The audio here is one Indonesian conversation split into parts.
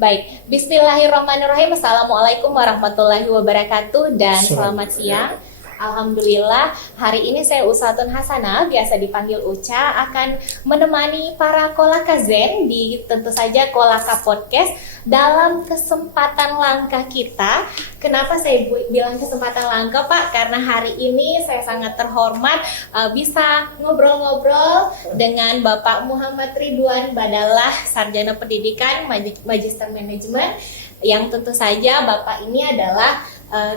Baik, Bismillahirrahmanirrahim. Assalamualaikum warahmatullahi wabarakatuh dan selamat siang. Alhamdulillah, hari ini saya Usatun Hasanah, biasa dipanggil Uca, akan menemani para Kolaka Zen di tentu saja Kolaka Podcast dalam kesempatan langka kita. Kenapa saya bilang kesempatan langka, Pak? Karena hari ini saya sangat terhormat bisa ngobrol-ngobrol dengan Bapak Muhammad Ridwan Badalah, Sarjana Pendidikan, Magister Manajemen, yang tentu saja Bapak ini adalah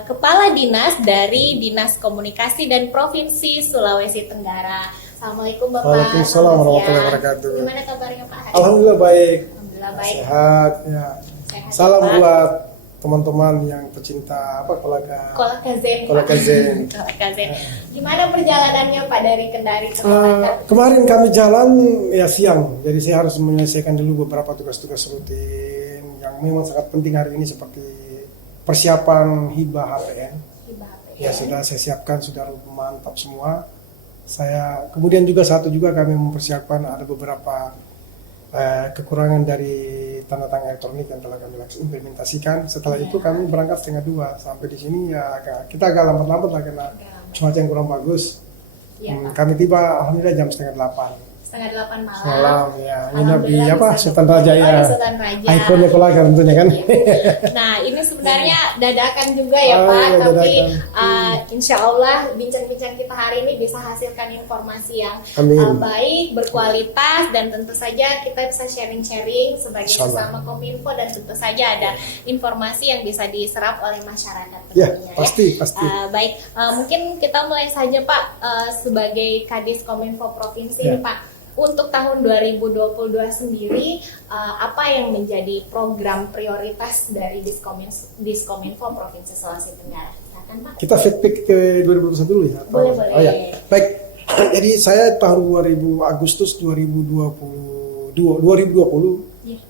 Kepala Dinas dari Dinas Komunikasi dan Provinsi Sulawesi Tenggara. Assalamualaikum Bapak. Waalaikumsalam warahmatullahi wabarakatuh. Gimana kabarnya Pak? Alhamdulillah baik. Alhamdulillah baik. Sehat ya. Sehat, Salam Pak. buat teman-teman yang pecinta Kolaka Zen. Kolaka Zen. Kolaka Zen. Gimana perjalanannya Pak dari Kendari ke Kolaka? Kemarin kami jalan ya siang, jadi saya harus menyelesaikan dulu beberapa tugas-tugas rutin yang memang sangat penting hari ini, seperti persiapan hibah HPN. Ya sudah saya siapkan, sudah mantap semua. Saya kemudian juga kami mempersiapkan ada beberapa kekurangan dari tanda tangan elektronik yang telah kami implementasikan. Setelah itu kami berangkat 1:30 sampai di sini ya kita agak lambat-lambat lah karena cuaca yang kurang bagus. Kami tiba alhamdulillah jam 7:30. 7:30 malam. Malam ya, nginep di Sultan Raja ya. Sultan Raja. Ikonnya Kolaka tentunya kan. Nah ini sebenarnya dadakan juga ya Pak, iya, tapi dadakan. insya Allah bincang-bincang kita hari ini bisa hasilkan informasi yang baik, berkualitas, dan tentu saja kita bisa sharing-sharing sebagai sesama Kominfo, dan tentu saja ada informasi yang bisa diserap oleh masyarakat tentunya. Ya, pasti. Baik, mungkin kita mulai saja Pak, sebagai Kadis Kominfo Provinsi ini Pak. Untuk tahun 2022 sendiri, apa yang menjadi program prioritas dari Diskominfo Provinsi Sulawesi Tenggara? Silakan, Pak. Kita feedback ke 2021 dulu ya? Boleh. Oh ya, baik. Jadi saya tahun Agustus 2020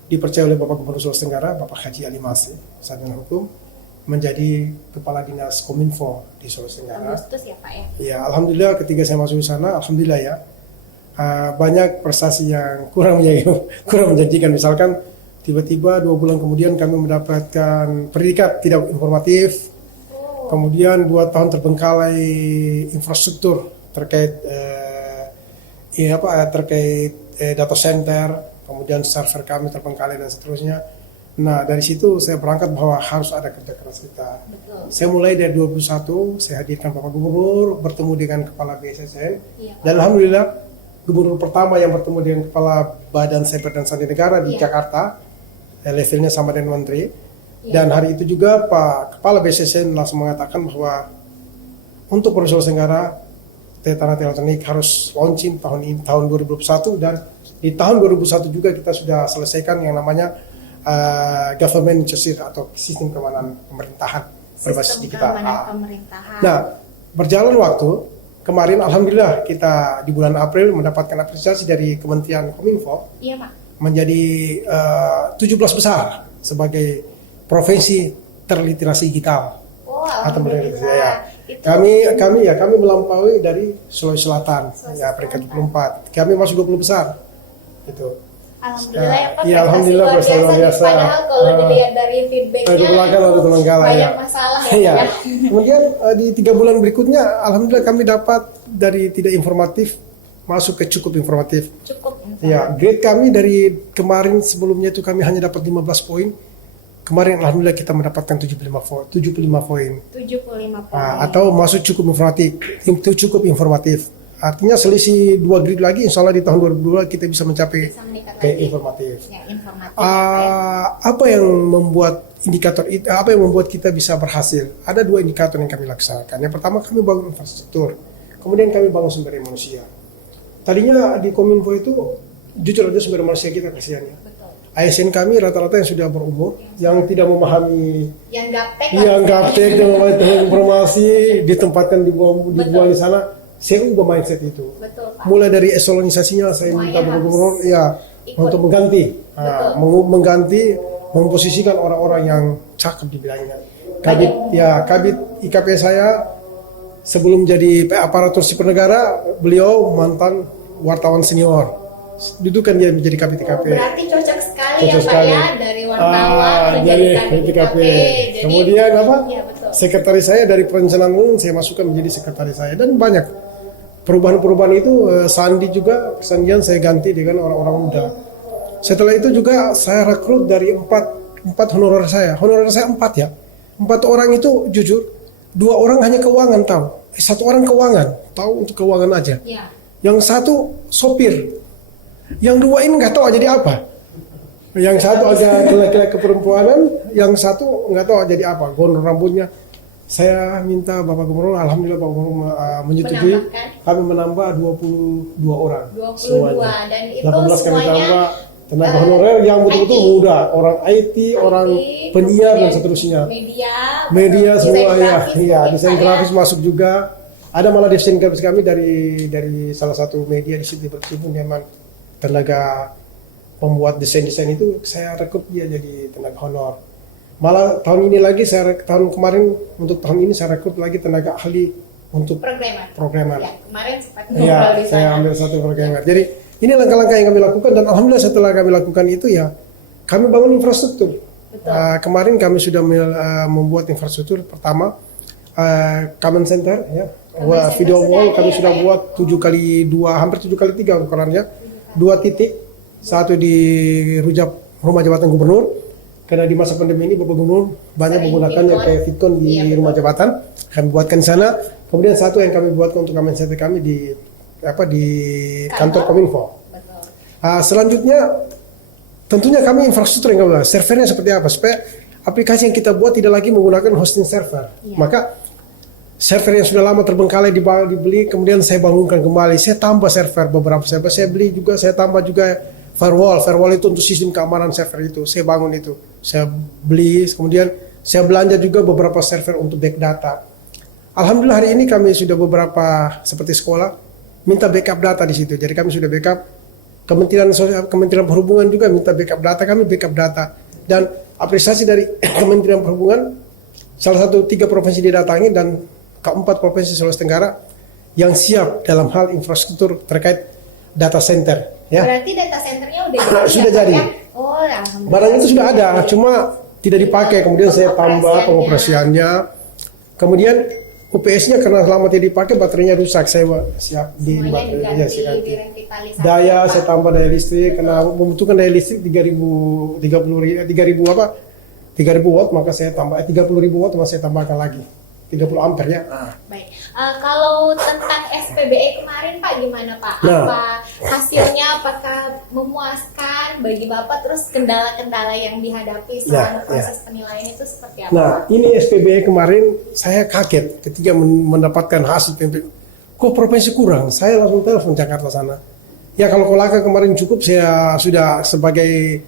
dipercaya oleh Bapak Gubernur Sulawesi Tenggara, Bapak Haji Ali Masih, Sarjana Hukum, menjadi Kepala Dinas Kominfo di Sulawesi Tenggara. Agustus ya Pak ya? Ya, alhamdulillah ketika saya masuk di sana, alhamdulillah ya, banyak prestasi yang kurang menjanjikan. Misalkan tiba-tiba 2 bulan kemudian kami mendapatkan predikat tidak informatif. Kemudian 2 tahun terbengkalai infrastruktur terkait data center, kemudian server kami terbengkalai dan seterusnya. Nah dari situ saya berangkat bahwa harus ada kerja keras kita. Betul. Saya mulai dari 2021, saya hadirkan Bapak Gubernur, bertemu dengan Kepala BSSN, dan alhamdulillah Gubernur pertama yang bertemu dengan Kepala Badan Cyber dan Sandi Negara di Jakarta, levelnya sama dengan Menteri. Dan hari itu juga Pak Kepala BSSN langsung mengatakan bahwa untuk Provinsi Sulawesi Tenggara, Tanah Elektronik harus launching tahun 2021, dan di tahun 2021 juga kita sudah selesaikan yang namanya government chassis atau sistem keamanan pemerintahan berbasis digital. Nah, berjalan waktu. Kemarin alhamdulillah kita di bulan April mendapatkan apresiasi dari Kementerian Kominfo menjadi 17 besar sebagai provinsi terliterasi digital. Alhamdulillah. Kami melampaui dari Sulawesi Selatan ya, peringkat 24. Kami masuk 20 besar. Gitu. Alhamdulillah ya Pak. Ya, alhamdulillah luar biasa. Padahal kalau dilihat dari feedbacknya banyak masalah ya. Kemudian di 3 bulan berikutnya, alhamdulillah kami dapat dari tidak informatif masuk ke cukup informatif. Ya, grade kami dari kemarin sebelumnya itu kami hanya dapat 15 poin. Kemarin alhamdulillah kita mendapatkan 75 poin. Atau masuk cukup informatif. Artinya selisih 2 grade lagi, insya Allah di tahun 2022 kita bisa mencapai ke informatif. Apa yang membuat kita bisa berhasil? Ada 2 indikator yang kami laksanakan. Yang pertama, kami bangun infrastruktur, kemudian kami bangun sumber daya manusia. Tadinya di Kominfo itu jujur aja sumber manusia kita kasihan ya. ASN kami rata-rata yang sudah berumur, yang tidak memahami, yang gaptek, informasi ditempatkan dibuang di sana. Saya ubah mindset itu. Mulai dari eselonisasinya saya minta Gubernur untuk mengganti, memposisikan orang-orang yang cakep di bidangnya. Kabit IKP saya sebelum jadi aparatur sipil negara, beliau mantan wartawan senior. dudukan dia menjadi KPTKP. Berarti cocok sekali Cocok ya Pak sekali. ya, dari wartawan Jadi menjadi KPTKP. Jadi, Kemudian apa? ya, betul. Sekretaris saya dari perencanaan umum saya masukkan menjadi sekretaris saya, dan banyak perubahan-perubahan itu. Sandi juga, Sandian saya ganti dengan orang-orang muda. Setelah itu juga saya rekrut dari empat honorer saya. Honorer saya 4 ya. 4 orang itu jujur, 2 orang hanya keuangan tahu. 1 orang keuangan tahu untuk keuangan aja. Ya. Yang 1 sopir. Yang 2 ini nggak tahu jadi apa. Yang 1 aja laki-laki keperempuanan, yang 1 nggak tahu jadi apa. Gondrong rambutnya. Saya minta Bapak Gubernur, alhamdulillah Bapak Gubernur menyetujui. Kami menambah 22 orang. 22 semuanya. dan itu 18 kami semuanya tambah tenaga honorer yang betul-betul IT. muda, orang IT, orang penyiar dan seterusnya. Media semua ya, iya, desain grafis masuk juga. Ada malah desain grafis kami dari salah satu media di situ berkecimpung, memang tenaga pembuat desain-desain itu saya rekrut dia jadi tenaga honor. Malah tahun ini lagi tahun kemarin untuk tahun ini saya rekrut lagi tenaga ahli untuk programmer. Ya, kemarin sempat Iya, ngobrol di saya sana. ambil 1 programmer. Jadi ini langkah-langkah yang kami lakukan, dan alhamdulillah setelah kami lakukan itu ya kami bangun infrastruktur. Kemarin kami sudah membuat infrastruktur pertama command center ya. Video wall kami sudah buat 7x2, hampir 7x3 ukurannya. 2 titik, 1 di Rujak Rumah Jabatan Gubernur, karena di masa pandemi ini Bapak Gubernur banyak menggunakannya kayak Fitcon di Rumah Jabatan, kami buatkan di sana. Kemudian 1 yang kami buatkan untuk command center kami di kantor Kominfo. Selanjutnya tentunya kami infrastruktur yang kami buat, servernya seperti apa supaya aplikasi yang kita buat tidak lagi menggunakan hosting server. Maka server yang sudah lama terbengkalai dibeli, kemudian saya bangunkan kembali. Saya tambah server, beberapa server saya beli juga, saya tambah juga firewall. Firewall itu untuk sistem keamanan server itu, saya bangun itu. Saya beli, kemudian saya belanja juga beberapa server untuk back data. Alhamdulillah hari ini kami sudah beberapa seperti sekolah minta backup data di situ. Jadi kami sudah backup. Kementerian Perhubungan juga minta backup data, kami backup data. Dan apresiasi dari Kementerian Perhubungan, salah satu 3 provinsi didatangi dan ke-4 provinsi Sulawesi Tenggara yang siap dalam hal infrastruktur terkait data center. Ya. Berarti data centernya udah jadi. Sudah jadi. Ya? Oh, alhamdulillah. Barang itu sudah ada, cuma tidak dipakai. Kemudian saya tambah pengoperasiannya. Kemudian UPS-nya karena lama tidak dipakai, baterainya rusak. Saya siap di baterainya. Daya saya tambah daya listrik, karena membutuhkan daya listrik 3000 watt, maka saya tambah 30.000 watt, maka saya tambahkan lagi 30 ampere ya. Baik. Kalau tentang SPBE kemarin Pak gimana Pak? Nah. Apa hasilnya, apakah memuaskan bagi Bapak? Terus kendala-kendala yang dihadapi selama proses penilaian itu seperti apa? Nah, ini SPBE kemarin saya kaget ketika mendapatkan hasil PMP. Kok provinsi kurang? Saya langsung telepon Jakarta sana. Ya kalau Kolaka kemarin cukup, saya sudah sebagai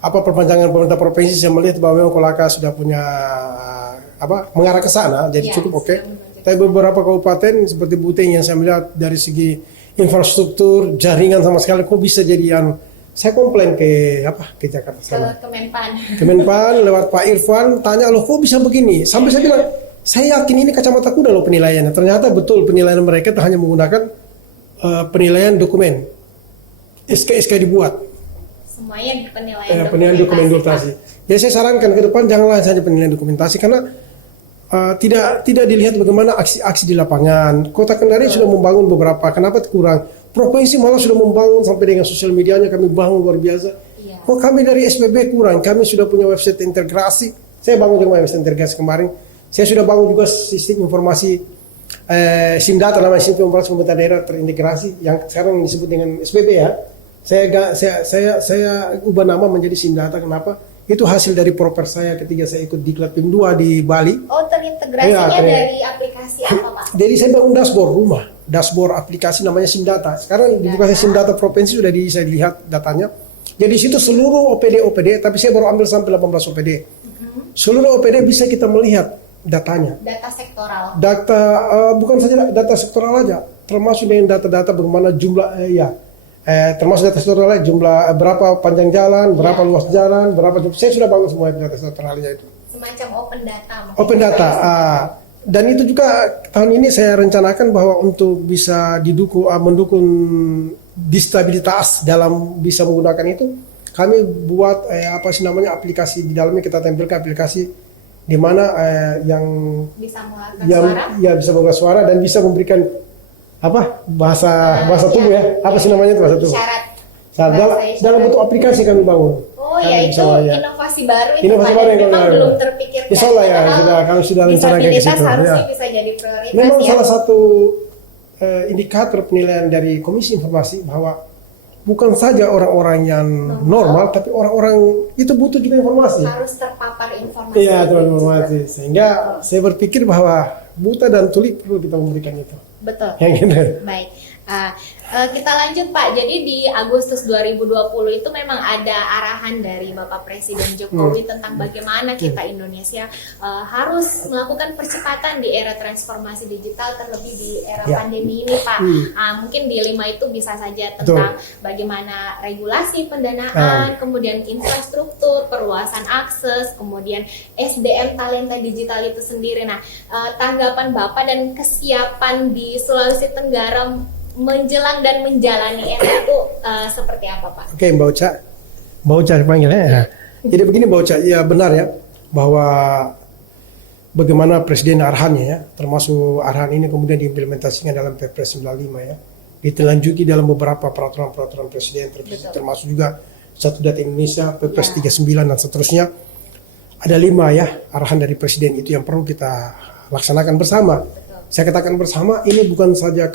perpanjangan pemerintah provinsi, saya melihat bahwa memang Kolaka sudah punya mengarah ke sana, jadi cukup oke. Tapi beberapa kabupaten seperti Buteng yang saya melihat dari segi infrastruktur, jaringan sama sekali, kok bisa jadi saya komplain ke Jakarta sana. Ke Kemenpan. Kemenpan lewat Pak Irfan tanya, loh kok bisa begini? Sampai saya bilang, saya yakin ini kacamata kuda loh penilaiannya. Ternyata betul penilaian mereka hanya menggunakan penilaian dokumen. SK dibuat. Semuanya penilaian dokumentasi. Ya saya sarankan ke depan janganlah saja penilaian dokumentasi, karena tidak dilihat bagaimana aksi-aksi di lapangan. Kota Kendari sudah membangun beberapa, kenapa kurang? Provinsi malah sudah membangun sampai dengan sosial medianya kami bangun luar biasa. Kok kami dari SPB kurang? Kami sudah punya website integrasi. Saya bangun juga website integrasi kemarin. Saya sudah bangun juga sistem informasi SIMDATA, namanya Sistem Informasi Pemerintah Daerah Terintegrasi yang sekarang disebut dengan SPB ya. Saya ubah nama menjadi SIMDATA. Kenapa? Itu hasil dari proper saya ketika saya ikut diklat PIM 2 di Bali. Oh, terintegrasinya dari aplikasi apa Pak? Jadi saya bangun dashboard aplikasi namanya SIMDATA. Sekarang dibuka SIMDATA provinsi sudah saya lihat datanya. Jadi situ seluruh OPD, tapi saya baru ambil sampai 18 OPD. Seluruh OPD bisa kita melihat datanya. Data sektoral. Bukan saja data sektoral aja, termasuk dengan data-data bagaimana jumlah termasuk data sektoralnya, jumlah berapa panjang jalan, berapa luas jalan, saya sudah bangun semua data sektoralnya itu. Semacam open data. Open data. Dan itu juga tahun ini saya rencanakan bahwa untuk bisa mendukung distabilitas dalam bisa menggunakan itu, kami buat aplikasi di dalamnya, kita tempelkan aplikasi di mana yang Bisa mengeluarkan yang suara. ya bisa mengeluarkan suara dan bisa memberikan bahasa tubuh ya, apa sih namanya itu bahasa tubuh. Isyarat. Dalam bentuk aplikasi kami bangun. Oh Kami ya, itu bisa, ya. inovasi baru itu Inovasi Pak, baru dan yang memang kami belum lakukan. terpikirkan. Insya Allah ya, Padahal kami sudah rencanakan ke disabilitas situ. harusnya Ya. bisa jadi prioritas Memang ya. salah satu indikator penilaian dari Komisi Informasi bahwa bukan saja orang-orang yang normal, tapi orang-orang itu butuh juga informasi. Harus terpapar informasi. Iya, teman-teman informasi. Sehingga saya berpikir bahwa buta dan tuli perlu kita memberikan itu. Betul. Yang gitu. Baik. Kita lanjut Pak. Jadi di Agustus 2020 itu memang ada arahan dari Bapak Presiden Jokowi tentang bagaimana kita Indonesia harus melakukan percepatan di era transformasi digital, terlebih di era Ya. pandemi ini Pak. Mungkin di 5 itu bisa saja tentang bagaimana regulasi pendanaan, kemudian infrastruktur, perluasan akses, kemudian SDM talenta digital itu sendiri. Nah, tanggapan Bapak dan kesiapan di Sulawesi Tenggara menjelang dan menjalani era itu seperti apa Pak? Oke, Mbak Uca panggilnya ya. Jadi begini Mbak Uca, ya benar ya bahwa bagaimana Presiden arahannya ya, termasuk arahan ini kemudian diimplementasikan dalam Perpres 95 ya, ditelanjuti dalam beberapa peraturan Presiden termasuk juga Satu Data Indonesia, Perpres 39 dan seterusnya. Ada 5 ya arahan dari Presiden itu yang perlu kita laksanakan bersama. Saya katakan bersama, ini bukan saja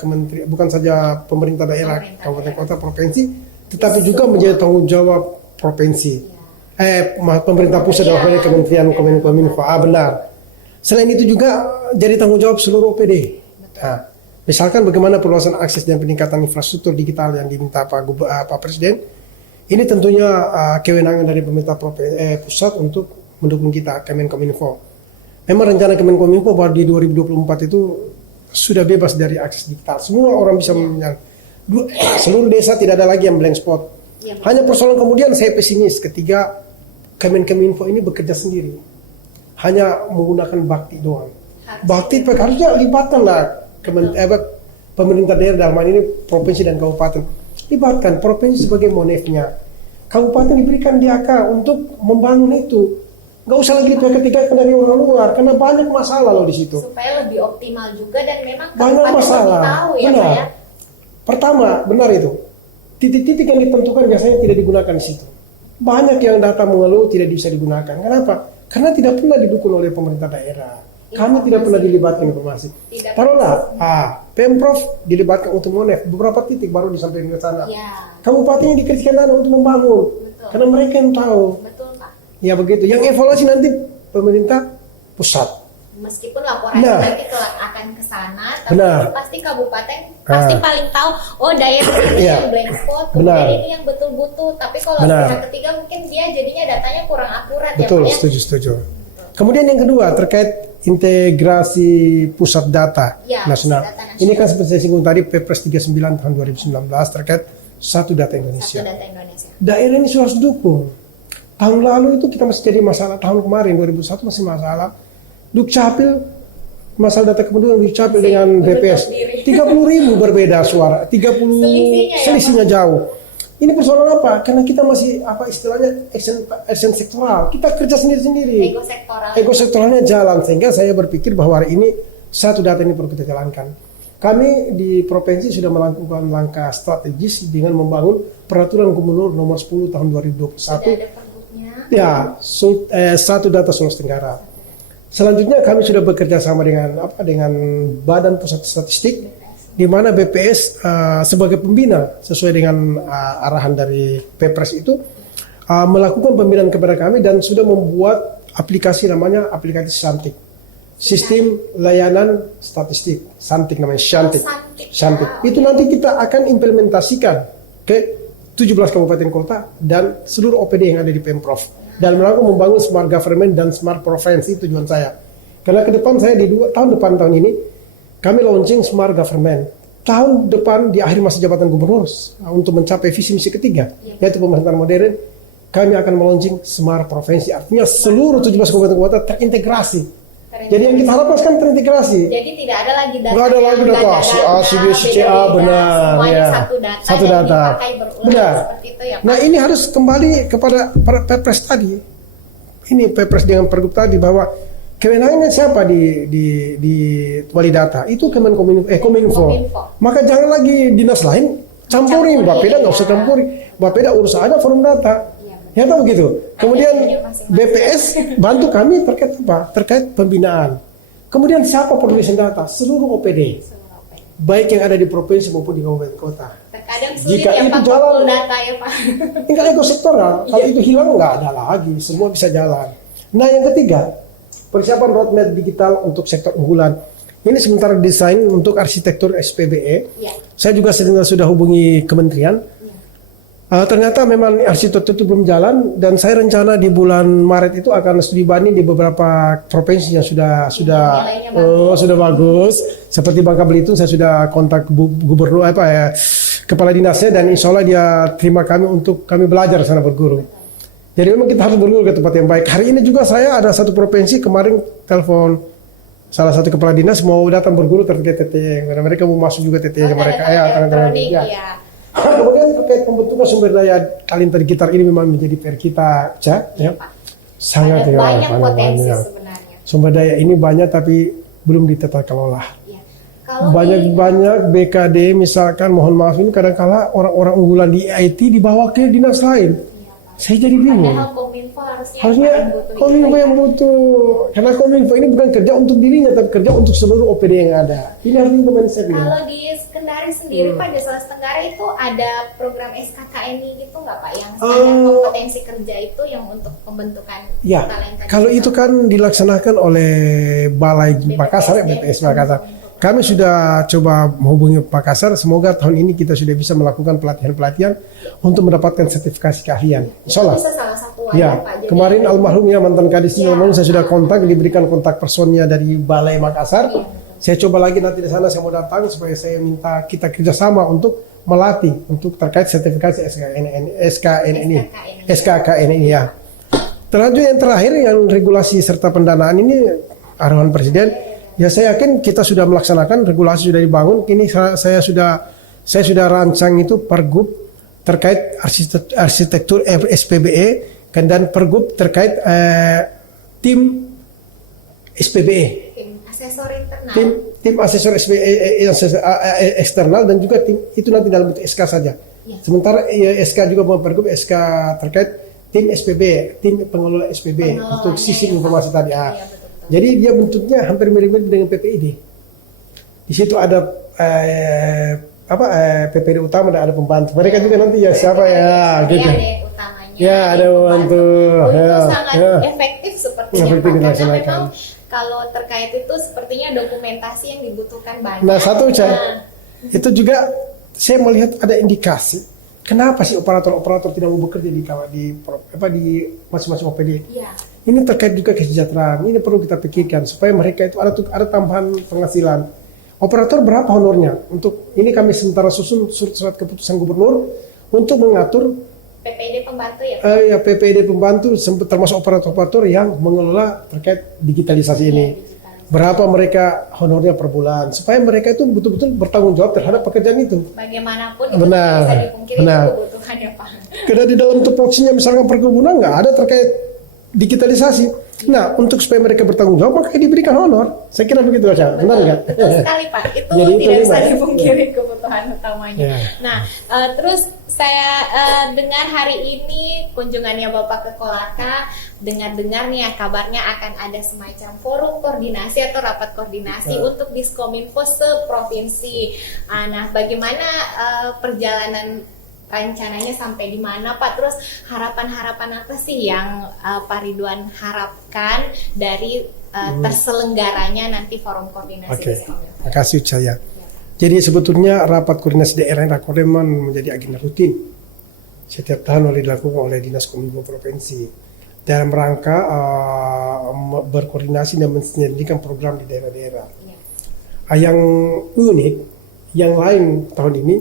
pemerintah daerah, kabupaten kota, provinsi, tetapi juga menjadi tanggung jawab provinsi. Pemerintah pusat dalam hal ini Kementerian Kominfo. Benar. Selain itu juga jadi tanggung jawab seluruh OPD. Nah, misalkan bagaimana perluasan akses dan peningkatan infrastruktur digital yang diminta Pak Presiden. Ini tentunya kewenangan dari pemerintah pusat untuk mendukung kita Kemenkominfo. Memang rencana Kemenkominfo bahwa di 2024 itu sudah bebas dari akses digital. Semua orang bisa seluruh desa tidak ada lagi yang blank spot. Hanya persoalan kemudian saya pesimis ketika Kemenkominfo ini bekerja sendiri. Hanya menggunakan bakti doang. Bakti harusnya libatkanlah pemerintah daerah dalam hal ini provinsi dan kabupaten. Libatkan provinsi sebagai monefnya. Kabupaten diberikan DAK untuk membangun itu. Nggak usah lagi pihak ketiga dari orang luar, karena banyak masalah loh di situ. Supaya lebih optimal juga dan memang Banyak masalah. tahu ya Benar. Pak ya. Pertama, benar itu. Titik-titik yang ditentukan biasanya tidak digunakan di situ. Banyak yang data mengeluh tidak bisa digunakan. Kenapa? Karena tidak pernah didukung oleh pemerintah daerah. Kami tidak pernah dilibatkan informasi. Taruhlah, Pemprov dilibatkan untuk monef, beberapa titik baru disampaikan ke sana. Ya. Kabupatennya dikasihkan dana untuk membangun. Betul. Karena mereka yang tahu. Betul Pak. Ya begitu. Yang evaluasi nanti pemerintah pusat. Meskipun laporannya nanti akan ke sana, tapi pasti kabupaten pasti paling tahu. Oh daerah ini yang blank spot, kemudian ini yang betul butuh. Tapi kalau pihak ketiga mungkin dia jadinya datanya kurang akurat. Betul, ya, setuju. Kemudian yang kedua terkait integrasi pusat data nasional. Ini kan seperti saya singgung tadi Perpres 39 tahun 2019 terkait Satu Data Indonesia. Daerah ini harus dukung. Tahun lalu itu kita masih jadi masalah, tahun kemarin 2001 masih masalah. Dukcapil, masalah data kependudukan Dukcapil dengan BPS 30.000 berbeda suara, 30 selisihnya jauh. Ini persoalan apa? Karena kita masih istilahnya action sektoral. Kita kerja sendiri-sendiri. Ego sektoralnya jalan, sehingga saya berpikir bahwa hari ini Satu Data ini perlu kita jalankan. Kami di provinsi sudah melakukan langkah strategis dengan membangun Peraturan Gubernur Nomor 10 Tahun 2021. Ya, Satu Data Sulawesi Tenggara. Selanjutnya kami sudah bekerja sama dengan Badan Pusat Statistik, di mana BPS sebagai pembina sesuai dengan arahan dari Perpres itu melakukan pembinaan kepada kami dan sudah membuat aplikasi namanya aplikasi Shantik. Sistem Layanan Statistik, Shantik namanya, Shantik. Itu nanti kita akan implementasikan ke 17 kabupaten kota dan seluruh OPD yang ada di Pemprov. Dalam rangka membangun smart government dan smart provinsi, tujuan saya. Karena ke depan saya di tahun ini kami launching smart government. Tahun depan di akhir masa jabatan gubernur untuk mencapai visi misi ketiga, yaitu pemerintahan modern, kami akan melaunching smart provinsi. Artinya seluruh 17 kabupaten kota terintegrasi Jadi yang kita harapkan kan terintegrasi. Jadi tidak ada lagi data. Nggak ada lagi data si A, si B, si C, A, benar. Semuanya Ya. satu data. dan dipakai berulang Benar. seperti itu ya Pak. Nah ini harus kembali kepada Perpres tadi. Ini Perpres dengan Pergub tadi bahwa kewenangannya siapa di wali data itu Kominfo. Kominfo. Maka jangan lagi dinas lain campuri. Bapeda nggak usah campuri. Bapeda urus aja forum data. Ya tahu begitu. Kemudian BPS bantu kami terkait apa? Terkait pembinaan. Kemudian siapa produsen data? Seluruh OPD. Baik yang ada di provinsi maupun di kabupaten kota. Terkadang sulit Jika ya itu Pak jalan, kumpul data ya Pak. tinggal ekosektoral. Kalau itu hilang nggak ada lagi, semua bisa jalan. Nah yang ketiga, persiapan roadmap digital untuk sektor unggulan. Ini sementara desain untuk arsitektur SPBE. Ya. Saya juga sudah hubungi kementerian. Ternyata memang arsitektur itu belum jalan dan saya rencana di bulan Maret itu akan studi banding di beberapa provinsi yang sudah bagus. Seperti Bangka Belitung saya sudah kontak gubernur kepala dinasnya dan insya Allah dia terima kami untuk kami belajar sana berguru. Jadi memang kita harus berguru ke tempat yang baik. Hari ini juga saya ada satu provinsi kemarin telepon salah satu kepala dinas mau datang berguru terkait TTE karena mereka mau masuk juga TTE mereka elektronik ya. Kemudian terkait pembentukan sumber daya talenta digital ini memang menjadi PR kita, ya. Sangat ada banyak potensi sebenarnya. Sumber daya ini banyak tapi belum ditata kelola. Ya. Kalau Banyak BKD misalkan, mohon maaf ini kadang-kala orang-orang unggulan di IT dibawa ke dinas lain. Saya jadi bingung. Padahal Kominfo harusnya Kominfo yang butuh, karena Kominfo ini bukan kerja untuk dirinya tapi kerja untuk seluruh OPD yang ada. Ini harus mindset. Kalau di Kendari sendiri Pak, di Sulawesi Tenggara itu ada program SKKNI gitu nggak Pak, yang standar kompetensi kerja itu yang untuk pembentukan Ya, talenta kalau itu kan dilaksanakan oleh Balai Makassar, BPS Makassar. Kami sudah coba menghubungi Pak Kasar, semoga tahun ini kita sudah bisa melakukan pelatihan-pelatihan untuk mendapatkan sertifikasi keahlian. Insya Allah. Bisa salah satu Ya, Pak. Jadi, kemarin almarhum ya mantan kadisnya, saya sudah kontak, diberikan kontak personnya dari Balai Makassar. Saya coba lagi nanti di sana saya mau datang supaya saya minta kita kerjasama untuk melatih untuk terkait sertifikasi SKKN ini ya. Terlanjut yang terakhir yang regulasi serta pendanaan ini arahan Presiden. Ya saya yakin kita sudah melaksanakan, regulasi sudah dibangun. Kini saya sudah rancang itu Pergub terkait arsitektur SPBE dan Pergub terkait tim SPBE. tim asesor internal. Tim asesor SPBE eksternal dan juga tim itu nanti dalam bentuk SK saja. Ya. Sementara SK juga mau Pergub SK terkait tim SPB, tim pengelola SPB untuk sistem informasi tadi. Ya, betul. Jadi dia bentuknya hampir mirip-mirip dengan PPID. Di situ ada PPD utama dan ada pembantu. Mereka juga nanti ya siapa ya gitu. Ada utamanya. Ya ada pembantu. Itu sangat efektif sepertinya Efektif Pak. Karena dilaksanakan. memang kalau terkait itu sepertinya dokumentasi yang dibutuhkan banyak. Nah satu itu juga saya melihat ada indikasi. Kenapa sih operator-operator tidak mau bekerja di masing-masing OPD? Iya. Ini terkait juga kesejahteraan. Ini perlu kita pikirkan supaya mereka itu ada tambahan penghasilan. Operator berapa honornya? Untuk ini kami sementara susun surat keputusan gubernur untuk mengatur PPD pembantu ya. PPD pembantu termasuk operator-operator yang mengelola terkait digitalisasi ini. Berapa mereka honornya per bulan supaya mereka itu betul-betul bertanggung jawab terhadap pekerjaan itu. Bagaimanapun itu Benar. bisa dipungkiri itu kebutuhan ya Pak. Karena di dalam tupoksinya misalkan perkebunan nggak ada terkait digitalisasi. Nah, untuk supaya mereka bertanggung jawab maka diberikan honor. Saya kira begitu aja. Benar nggak? Betul sekali Pak. Itu Jadi tidak bisa lima. dipungkiri kebutuhan utamanya. Ya. Nah, terus saya dengar hari ini kunjungannya Bapak ke Kolaka. Dengar-dengar nih ya kabarnya akan ada semacam forum koordinasi atau rapat koordinasi untuk Diskominfo seprovinsi. Nah, bagaimana perjalanan rencananya sampai di mana Pak? Terus harapan-harapan apa sih yang Pak Ridwan harapkan dari terselenggaranya nanti forum koordinasi Diskominfo? Terima kasih Caya. Jadi sebetulnya rapat koordinasi daerah Rakoreman menjadi agenda rutin setiap tahun dilakukan oleh Dinas Kominfo Provinsi dalam rangka berkoordinasi dan mensinergikan program di daerah-daerah. Yang unik, yang lain tahun ini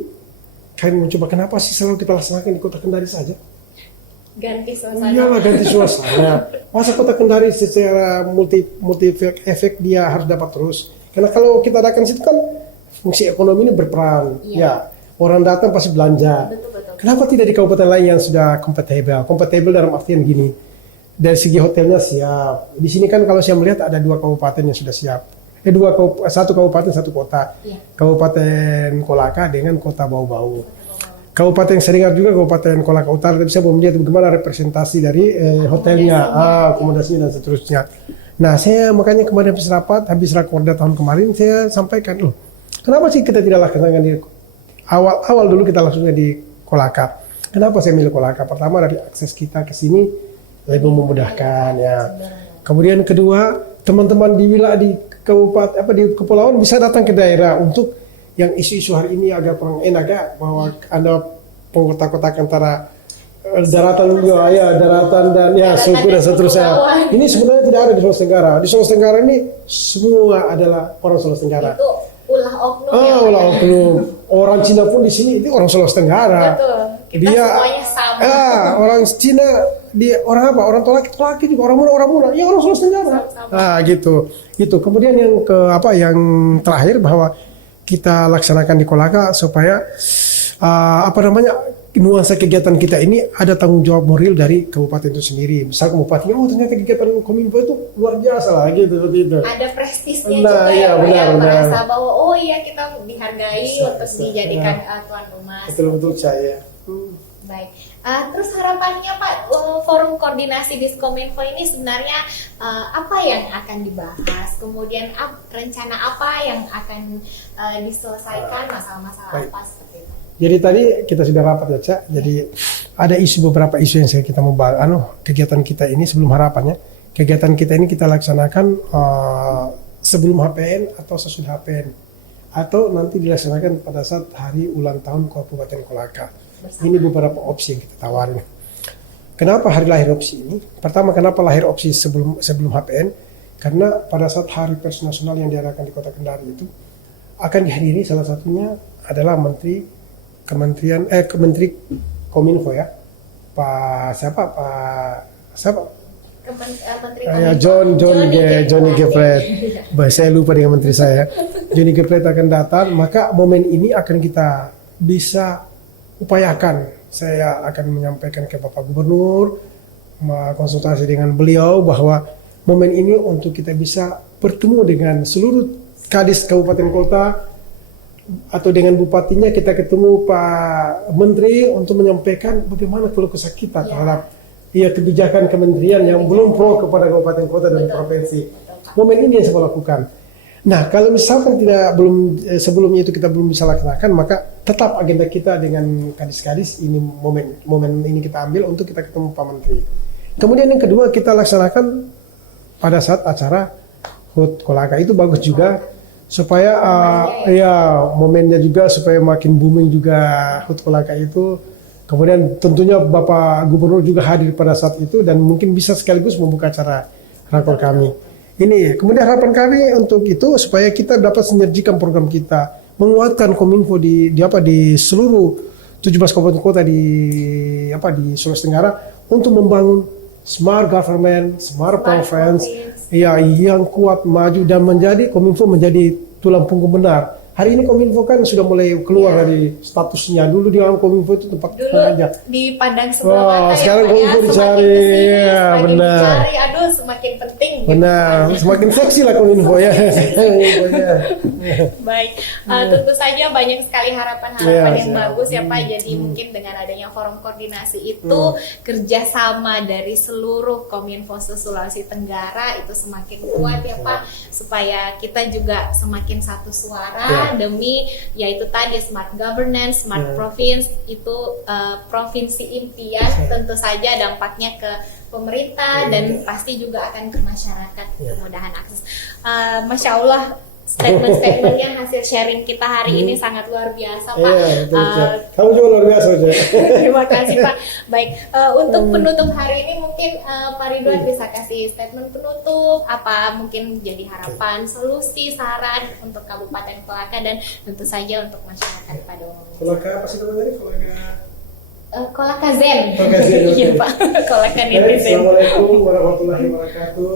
kami mencoba kenapa sih selalu kita laksanakan di Kota Kendari saja? Ganti suasana. Iyalah ganti suasana. Masa kota Kendari secara multi efek dia harus dapat terus. Karena kalau kita adakan situ kan fungsi ekonomi ini berperan. Iya. Ya, orang datang pasti belanja. Betul. Kenapa tidak di kabupaten lain yang sudah kompatibel? Kompatibel dalam artian gini, dari segi hotelnya siap. Di sini kan kalau saya melihat ada 2 kabupaten yang sudah siap. Satu kabupaten, satu kota. Iya. Kabupaten Kolaka dengan kota Bau-Bau. Kabupaten Seringgar juga Kabupaten Kolaka Utara. Tapi saya belum melihat bagaimana representasi dari hotelnya, akomodasinya dan seterusnya. Nah, saya makanya kemarin habis rakorda tahun kemarin saya sampaikan, loh, kenapa sih kita tidak laksanakan di awal dulu kita langsungnya di Kolaka. Kenapa saya milih Kolaka? Pertama dari akses kita ke sini lebih memudahkan ya. Kemudian kedua, teman-teman di wilayah di kabupaten di kepulauan bisa datang ke daerah untuk yang isu-isu hari ini agak kurang enak ya, bahwa ada pengkotak-kotak antara daratan juga ya, daratan dan ya suku dan seterusnya. Ini sebenarnya tidak ada di Sulawesi Tenggara. Di Sulawesi Tenggara ini semua adalah orang Sulawesi Tenggara. Itu ulah oknum. Ulah oknum. Orang Cina pun di sini itu orang Sulawesi Tenggara. Betul. Kita semuanya sama. Orang Cina orang apa? Orang Tolaki juga orang Muna. Ya orang Sulawesi Tenggara. Sama-sama. Gitu. Kemudian yang yang terakhir bahwa kita laksanakan di Kolaka supaya nuansa kegiatan kita ini ada tanggung jawab moral dari kabupaten itu sendiri. Misal bupati, ternyata kegiatan Kominfo itu luar biasa lah gitu seperti itu. Ada prestisnya Nah, juga iya, benar. merasa bahwa kita dihargai untuk dijadikan tuan rumah. Betul saya. Baik. Terus harapannya Pak, forum koordinasi Diskominfo ini sebenarnya apa yang akan dibahas? Kemudian rencana apa yang akan diselesaikan, masalah-masalah apa seperti itu? Jadi tadi kita sudah rapat ya, Cak. Jadi ada beberapa isu yang kita mau bahas. Kegiatan kita ini sebelum harapannya, kegiatan kita ini kita laksanakan sebelum HPN atau sesudah HPN, atau nanti dilaksanakan pada saat hari ulang tahun Kabupaten Kolaka. Ini beberapa opsi yang kita tawarin. Kenapa hari lahir opsi ini? Pertama, kenapa lahir opsi sebelum HPN? Karena pada saat hari pers nasional yang diadakan di Kota Kendari itu akan dihadiri salah satunya adalah Menteri Kominfo ya, Johnny Gepret. Saya lupa dengan menteri saya. Johnny Gepret akan datang, maka momen ini akan kita bisa upayakan. Saya akan menyampaikan ke Bapak Gubernur, konsultasi dengan beliau bahwa momen ini untuk kita bisa bertemu dengan seluruh kadis kabupaten kota atau dengan bupatinya, kita ketemu Pak Menteri untuk menyampaikan bagaimana keluh kesah kita terhadap kebijakan kementerian yang belum pro kepada kabupaten kota dan provinsi. Momen ini yang saya lakukan. Nah, kalau misalkan sebelumnya itu kita belum bisa laksanakan, maka tetap agenda kita dengan kadis-kadis ini momen ini kita ambil untuk kita ketemu Pak Menteri. Kemudian yang kedua kita laksanakan pada saat acara HUT Kolaka, itu bagus juga supaya momennya juga supaya makin booming juga HUT Kolaka itu. Kemudian tentunya Bapak Gubernur juga hadir pada saat itu dan mungkin bisa sekaligus membuka acara rakor kami. Ini kemudian harapan kami untuk itu supaya kita dapat sinergikan program kita, menguatkan Kominfo di seluruh 17 kabupaten kota di Sulawesi Tenggara untuk membangun smart government, smart province yang kuat, maju dan Kominfo menjadi tulang punggung benar. Hari ini Kominfo kan sudah mulai keluar dari statusnya. Dulu di Kominfo itu tempat pengajar. Di pandang sebelah mata sekarang Kominfo dicari. Benar. Dicari, semakin penting. Benar, gitu. Semakin seksi lah Kominfo ya. Baik, tentu saja banyak sekali harapan-harapan yang bagus ya Pak. Jadi mungkin dengan adanya forum koordinasi itu kerjasama dari seluruh Kominfo Sulawesi Tenggara itu semakin kuat ya Pak, supaya kita juga semakin satu suara demi yaitu tadi smart governance, smart province itu provinsi impian. Tentu saja dampaknya ke pemerintah dan pasti juga akan ke masyarakat, kemudahan akses. Masya Allah, statement-statementnya hasil sharing kita hari ini sangat luar biasa Pak. Kamu juga luar biasa. Terima kasih Pak. Baik, untuk penutup hari ini mungkin Pak Ridwan bisa kasih statement penutup, apa mungkin jadi harapan, solusi, saran untuk Kabupaten Kolaka dan tentu saja untuk masyarakat pada umumnya. Kolaka apa sih namanya tadi? Kolaka Zen. Kolaka Zen, oke. Iya Pak, Kolaka Baik, netizen. Assalamualaikum warahmatullahi wabarakatuh.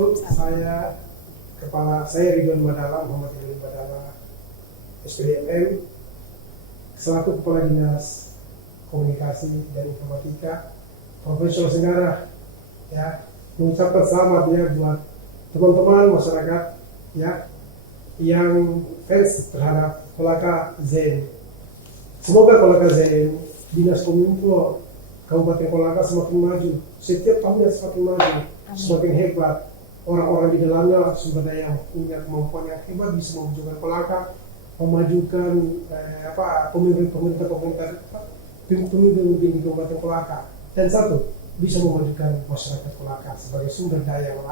Saya Ridwan Madala, Muhammad Ridwan Madala, SPDMM, selaku Kepala Dinas Komunikasi dan Informatika Provinsi Sulawesi Tenggara. Ya, mengucapkan selamat ya buat teman-teman masyarakat ya yang fans terhadap Kolaka Zen. Semoga Kolaka Zen, Dinas Kominfo Kabupaten Kolaka semakin maju, setiap tahunnya semakin maju, semakin hebat. Orang-orang di dalamnya sumber daya yang punya kemampuan yang hebat bisa memajukan Kolaka, memajukan pemimpin di Kabupaten Kolaka, dan satu bisa memajukan masyarakat Kolaka sebagai sumber daya yang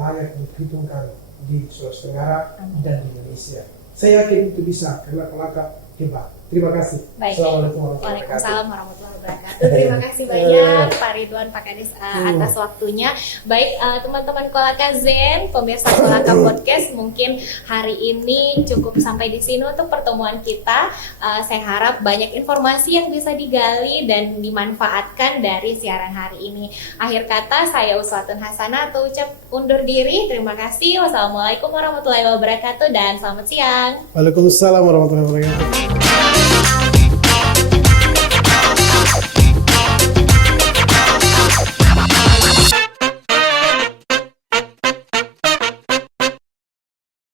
layak diperhitungkan di Sulawesi Tenggara dan di Indonesia. Saya yakin itu bisa karena Kolaka hebat. Terima kasih. Baik. Assalamualaikum warahmatullahi wabarakatuh. Waalaikumsalam warahmatullahi wabarakatuh. Terima kasih banyak Pak Ridwan, Pak Kadis atas waktunya. Baik, teman-teman Kolaka Zen, pemirsa Kolaka Podcast, mungkin hari ini cukup sampai di sini untuk pertemuan kita. Saya harap banyak informasi yang bisa digali dan dimanfaatkan dari siaran hari ini. Akhir kata, saya Uswatun Hasanah atau ucap undur diri. Terima kasih. Wassalamualaikum warahmatullahi wabarakatuh dan selamat siang. Waalaikumsalam warahmatullahi wabarakatuh.